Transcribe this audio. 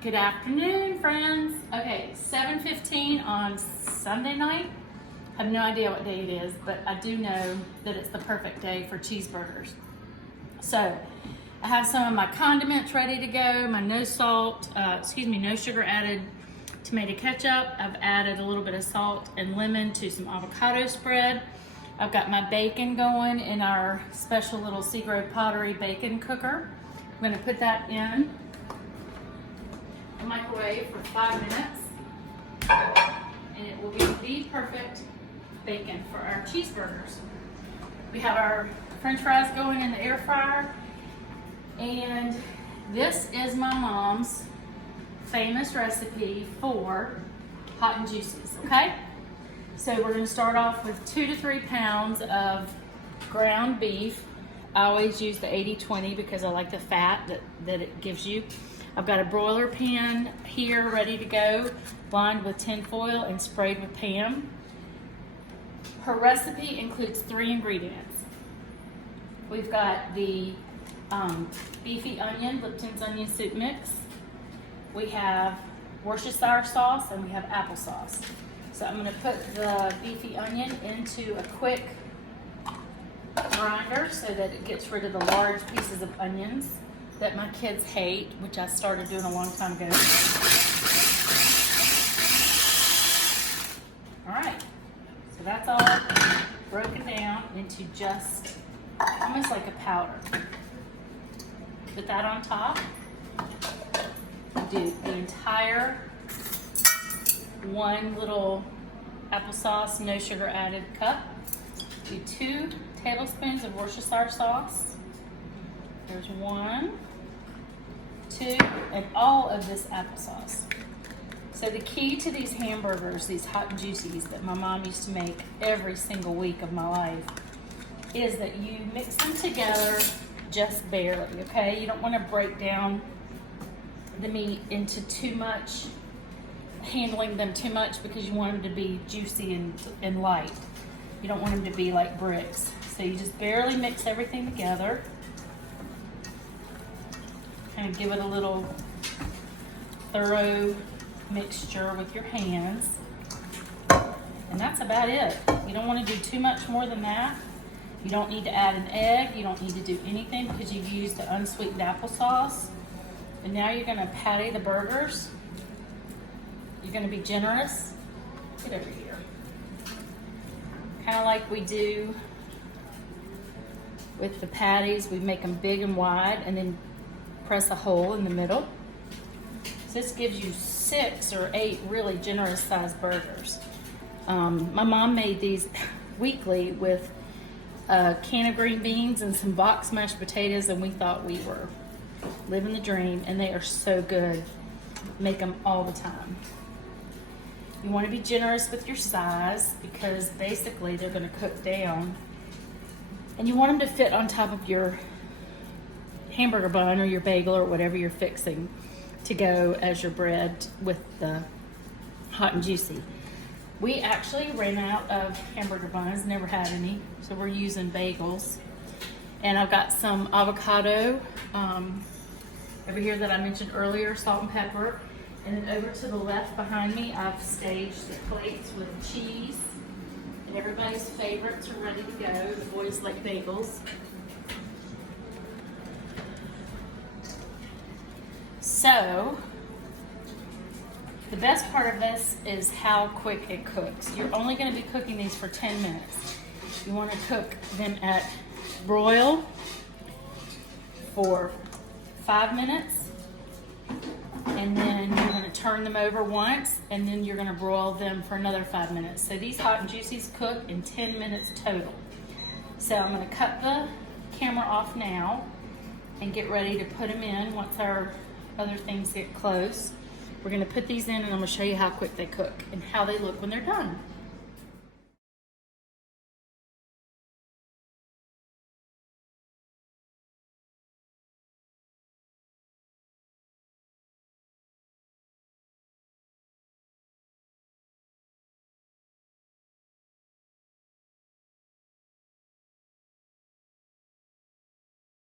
Good afternoon, friends. Okay, 7:15 on Sunday night. I have no idea what day it is, but I do know that it's the perfect day for cheeseburgers. So I have some of my condiments ready to go, my no sugar added tomato ketchup. I've added a little bit of salt and lemon to some avocado spread. I've got my bacon going in our special little Seagrove Pottery bacon cooker. I'm gonna put that in the microwave for 5 minutes, and it will be the perfect bacon for our cheeseburgers. We have our French fries going in the air fryer, and this is my mom's famous recipe for hot and juices, okay? So we're gonna start off with 2 to 3 pounds of ground beef. I always use the 80-20 because I like the fat that it gives you. I've got a broiler pan here ready to go, lined with tin foil and sprayed with Pam. Her recipe includes 3 ingredients. We've got the beefy onion, Lipton's onion soup mix. We have Worcestershire sauce, and we have applesauce. So I'm gonna put the beefy onion into a quick grinder so that it gets rid of the large pieces of onions that my kids hate, which I started doing a long time ago. All right, so that's all broken down into just almost like a powder. Put that on top. Do the entire one little applesauce, no sugar added cup. Do 2 tablespoons of Worcestershire sauce. There's 1, 2, and all of this applesauce. So the key to these hamburgers, these hot and juicies that my mom used to make every single week of my life, is that you mix them together just barely, okay? You don't want to break down the meat into too much, handling them too much, because you want them to be juicy and light. You don't want them to be like bricks. So you just barely mix everything together. Kind of give it a little thorough mixture with your hands. And that's about it. You don't want to do too much more than that. You don't need to add an egg. You don't need to do anything because you've used the unsweetened applesauce. And now you're gonna patty the burgers. You're gonna be generous. Get over here. Kind of like we do with the patties. We make them big and wide and then press a hole in the middle. So this gives you 6 or 8 really generous sized burgers. My mom made these weekly with a can of green beans and some box mashed potatoes, and we thought we were living the dream, and they are so good. Make them all the time. You want to be generous with your size because basically they're going to cook down, and you want them to fit on top of your hamburger bun or your bagel or whatever you're fixing to go as your bread with the hot and juicy. We actually ran out of hamburger buns, never had any, so we're using bagels. And I've got some avocado over here that I mentioned earlier, salt and pepper. And then over to the left behind me, I've staged the plates with cheese. And everybody's favorites are ready to go. The boys like bagels. So, the best part of this is how quick it cooks. You're only going to be cooking these for 10 minutes. You want to cook them at broil for 5 minutes, and then you're going to turn them over once, and then you're going to broil them for another 5 minutes. So these hot and juicies cook in 10 minutes total. So I'm going to cut the camera off now and get ready to put them in once our other things get close. We're going to put these in, and I'm going to show you how quick they cook and how they look when they're done.